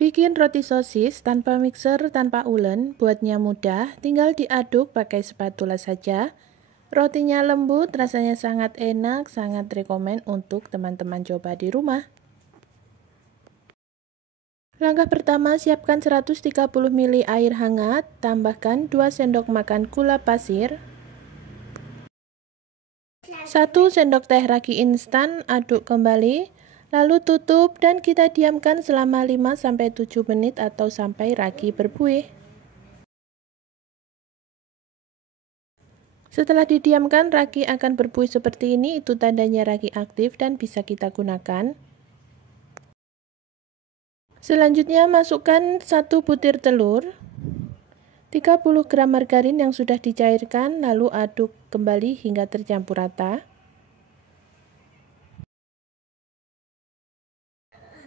Bikin roti sosis tanpa mixer, tanpa ulen, buatnya mudah, tinggal diaduk pakai spatula saja. Rotinya lembut, rasanya sangat enak, sangat rekomen untuk teman-teman coba di rumah. Langkah pertama, siapkan 130 ml air hangat, tambahkan 2 sendok makan gula pasir, 1 sendok teh ragi instan, aduk kembali. Lalu tutup dan kita diamkan selama 5-7 menit atau sampai ragi berbuih. Setelah didiamkan, ragi akan berbuih seperti ini, itu tandanya ragi aktif dan bisa kita gunakan. Selanjutnya masukkan 1 butir telur, 30 gram margarin yang sudah dicairkan, lalu aduk kembali hingga tercampur rata.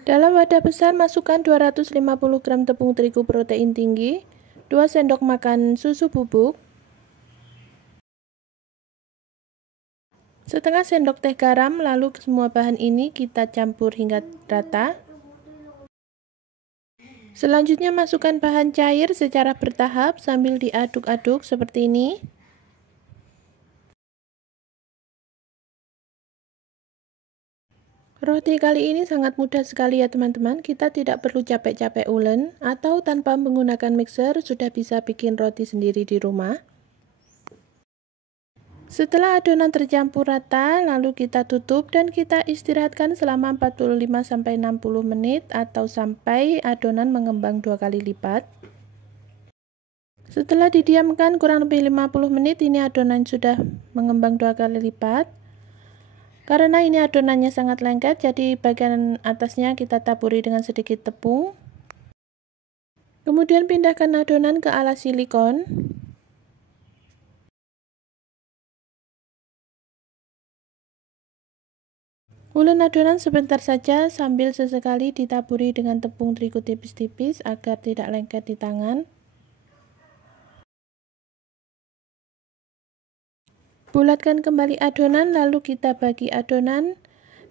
Dalam wadah besar masukkan 250 gram tepung terigu protein tinggi, 2 sendok makan susu bubuk, setengah sendok teh garam, lalu semua bahan ini kita campur hingga rata. Selanjutnya masukkan bahan cair secara bertahap sambil diaduk-aduk seperti ini. Roti kali ini sangat mudah sekali ya teman-teman, kita tidak perlu capek-capek ulen atau tanpa menggunakan mixer sudah bisa bikin roti sendiri di rumah. Setelah adonan tercampur rata, lalu kita tutup dan kita istirahatkan selama 45-60 menit atau sampai adonan mengembang 2 kali lipat. Setelah didiamkan kurang lebih 50 menit, ini adonan sudah mengembang 2 kali lipat. Karena ini adonannya sangat lengket, jadi bagian atasnya kita taburi dengan sedikit tepung. Kemudian pindahkan adonan ke alas silikon. Ulen adonan sebentar saja sambil sesekali ditaburi dengan tepung terigu tipis-tipis agar tidak lengket di tangan. Bulatkan kembali adonan, lalu kita bagi adonan.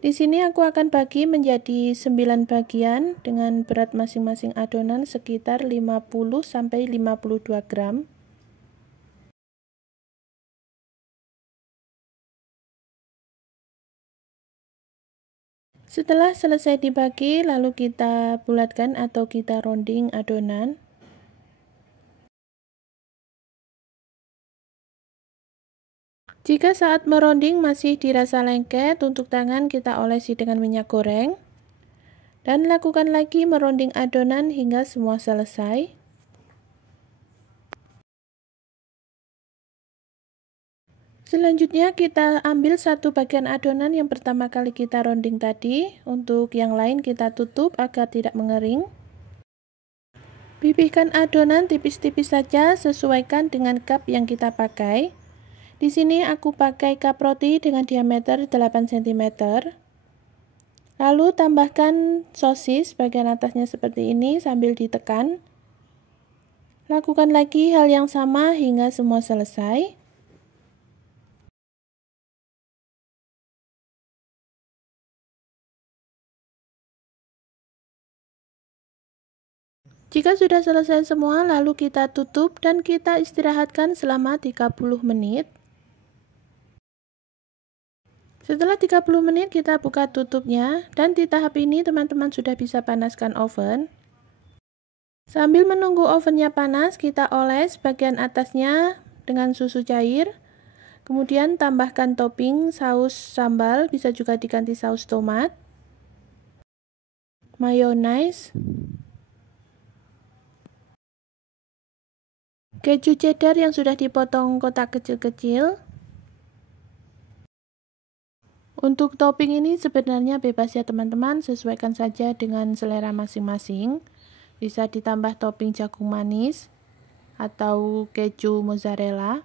Di sini aku akan bagi menjadi 9 bagian dengan berat masing-masing adonan sekitar 50-52 gram. Setelah selesai dibagi, lalu kita bulatkan atau kita rounding adonan. Jika saat meronding masih dirasa lengket, untuk tangan kita olesi dengan minyak goreng. Dan lakukan lagi meronding adonan hingga semua selesai. Selanjutnya kita ambil satu bagian adonan yang pertama kali kita rounding tadi. Untuk yang lain kita tutup agar tidak mengering. Pipihkan adonan tipis-tipis saja, sesuaikan dengan cup yang kita pakai. Di sini aku pakai cup roti dengan diameter 8 cm. Lalu tambahkan sosis bagian atasnya seperti ini sambil ditekan. Lakukan lagi hal yang sama hingga semua selesai. Jika sudah selesai semua, lalu kita tutup dan kita istirahatkan selama 30 menit. Setelah 30 menit kita buka tutupnya, dan di tahap ini teman-teman sudah bisa panaskan oven. Sambil menunggu ovennya panas, kita oles bagian atasnya dengan susu cair. Kemudian tambahkan topping saus sambal, bisa juga diganti saus tomat, mayonaise, keju cheddar yang sudah dipotong kotak kecil-kecil. Untuk topping ini sebenarnya bebas ya teman-teman, sesuaikan saja dengan selera masing-masing. Bisa ditambah topping jagung manis atau keju mozzarella.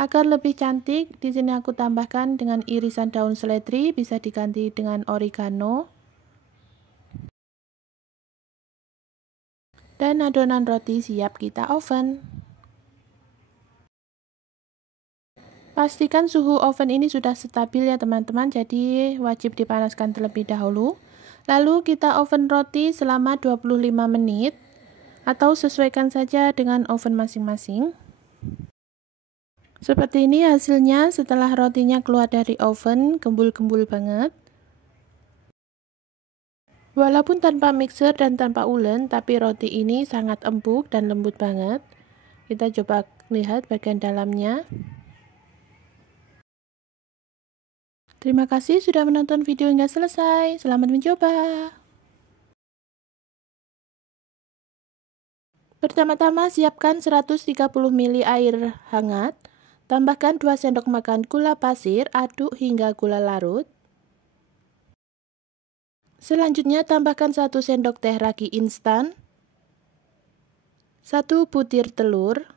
Agar lebih cantik, di sini aku tambahkan dengan irisan daun seledri, bisa diganti dengan oregano. Dan adonan roti siap kita oven. Pastikan suhu oven ini sudah stabil ya teman-teman, jadi wajib dipanaskan terlebih dahulu. Lalu kita oven roti selama 25 menit atau sesuaikan saja dengan oven masing-masing. Seperti ini hasilnya setelah rotinya keluar dari oven, gembul-gembul banget. Walaupun tanpa mixer dan tanpa ulen, tapi roti ini sangat empuk dan lembut banget. Kita coba lihat bagian dalamnya. Terima kasih sudah menonton video hingga selesai. Selamat mencoba. Pertama-tama siapkan 130 ml air hangat. Tambahkan 2 sendok makan gula pasir, aduk hingga gula larut. Selanjutnya tambahkan 1 sendok teh ragi instan, 1 butir telur.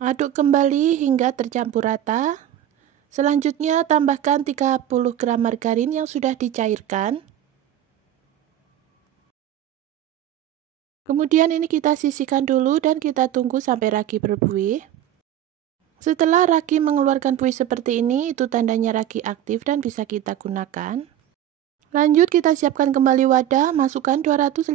Aduk kembali hingga tercampur rata. Selanjutnya tambahkan 30 gram margarin yang sudah dicairkan. Kemudian ini kita sisihkan dulu dan kita tunggu sampai ragi berbuih. Setelah ragi mengeluarkan buih seperti ini, itu tandanya ragi aktif dan bisa kita gunakan. Lanjut kita siapkan kembali wadah, masukkan 250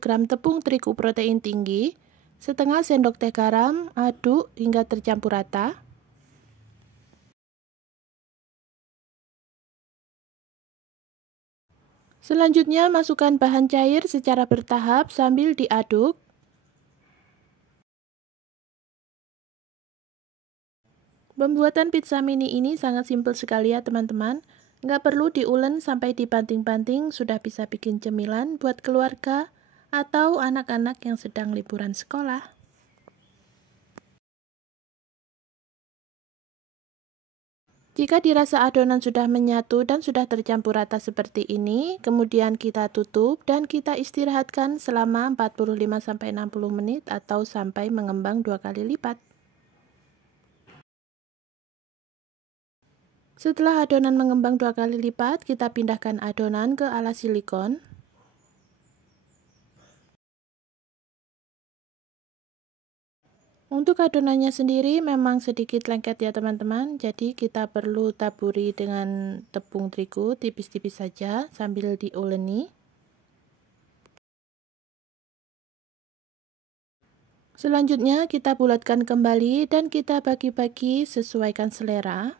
gram tepung terigu protein tinggi, setengah sendok teh garam, aduk hingga tercampur rata. Selanjutnya masukkan bahan cair secara bertahap sambil diaduk. Pembuatan pizza mini ini sangat simpel sekali ya teman-teman. Nggak perlu diulen sampai dibanting-banting, sudah bisa bikin cemilan buat keluarga atau anak-anak yang sedang liburan sekolah. Jika dirasa adonan sudah menyatu dan sudah tercampur rata seperti ini, kemudian kita tutup dan kita istirahatkan selama 45-60 menit atau sampai mengembang 2 kali lipat. Setelah adonan mengembang 2 kali lipat, kita pindahkan adonan ke alas silikon. Untuk adonannya sendiri memang sedikit lengket ya teman-teman, jadi kita perlu taburi dengan tepung terigu tipis-tipis saja sambil diuleni. Selanjutnya kita bulatkan kembali dan kita bagi-bagi sesuaikan selera.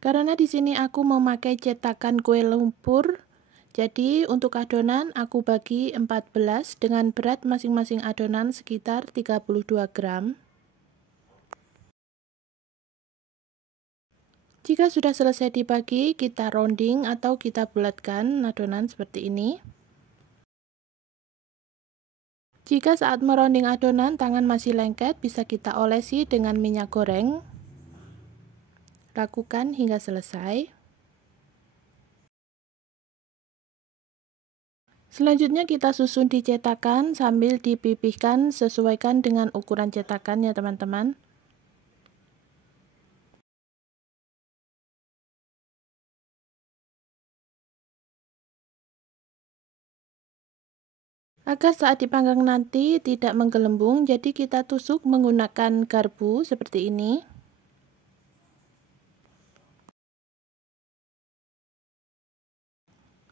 Karena di sini aku memakai cetakan kue lumpur, jadi untuk adonan aku bagi 14 dengan berat masing-masing adonan sekitar 32 gram. Jika sudah selesai dibagi, kita rounding atau kita bulatkan adonan seperti ini. Jika saat merounding adonan tangan masih lengket, bisa kita olesi dengan minyak goreng. Lakukan hingga selesai. Selanjutnya kita susun di cetakan sambil dipipihkan, sesuaikan dengan ukuran cetakan ya teman-teman. Agar saat dipanggang nanti tidak menggelembung, jadi kita tusuk menggunakan garpu seperti ini.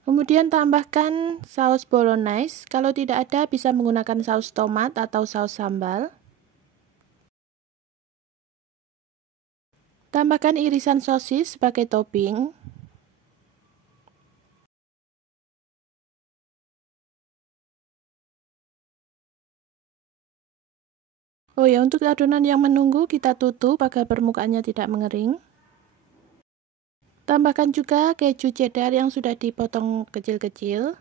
Kemudian tambahkan saus bolognese, kalau tidak ada bisa menggunakan saus tomat atau saus sambal. Tambahkan irisan sosis sebagai topping. Oh ya, untuk adonan yang menunggu kita tutup agar permukaannya tidak mengering. Tambahkan juga keju cheddar yang sudah dipotong kecil-kecil.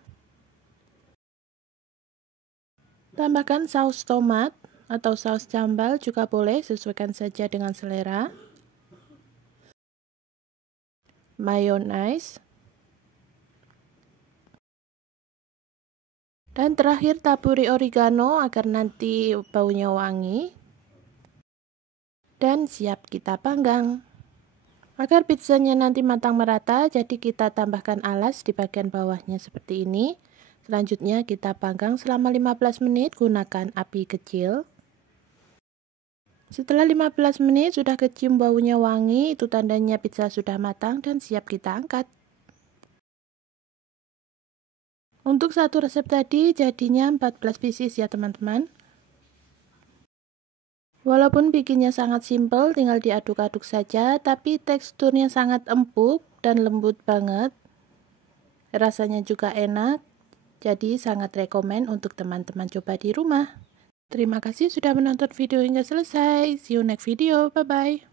Tambahkan saus tomat atau saus sambal juga boleh, sesuaikan saja dengan selera. Mayonnaise. Dan terakhir taburi oregano agar nanti baunya wangi. Dan siap kita panggang. Agar pizzanya nanti matang merata, jadi kita tambahkan alas di bagian bawahnya seperti ini. Selanjutnya kita panggang selama 15 menit, gunakan api kecil. Setelah 15 menit sudah kecium baunya wangi, itu tandanya pizza sudah matang dan siap kita angkat. Untuk satu resep tadi jadinya 14 pieces ya teman-teman. Walaupun bikinnya sangat simpel, tinggal diaduk-aduk saja, tapi teksturnya sangat empuk dan lembut banget. Rasanya juga enak, jadi sangat rekomen untuk teman-teman coba di rumah. Terima kasih sudah menonton video hingga selesai. See you next video. Bye-bye.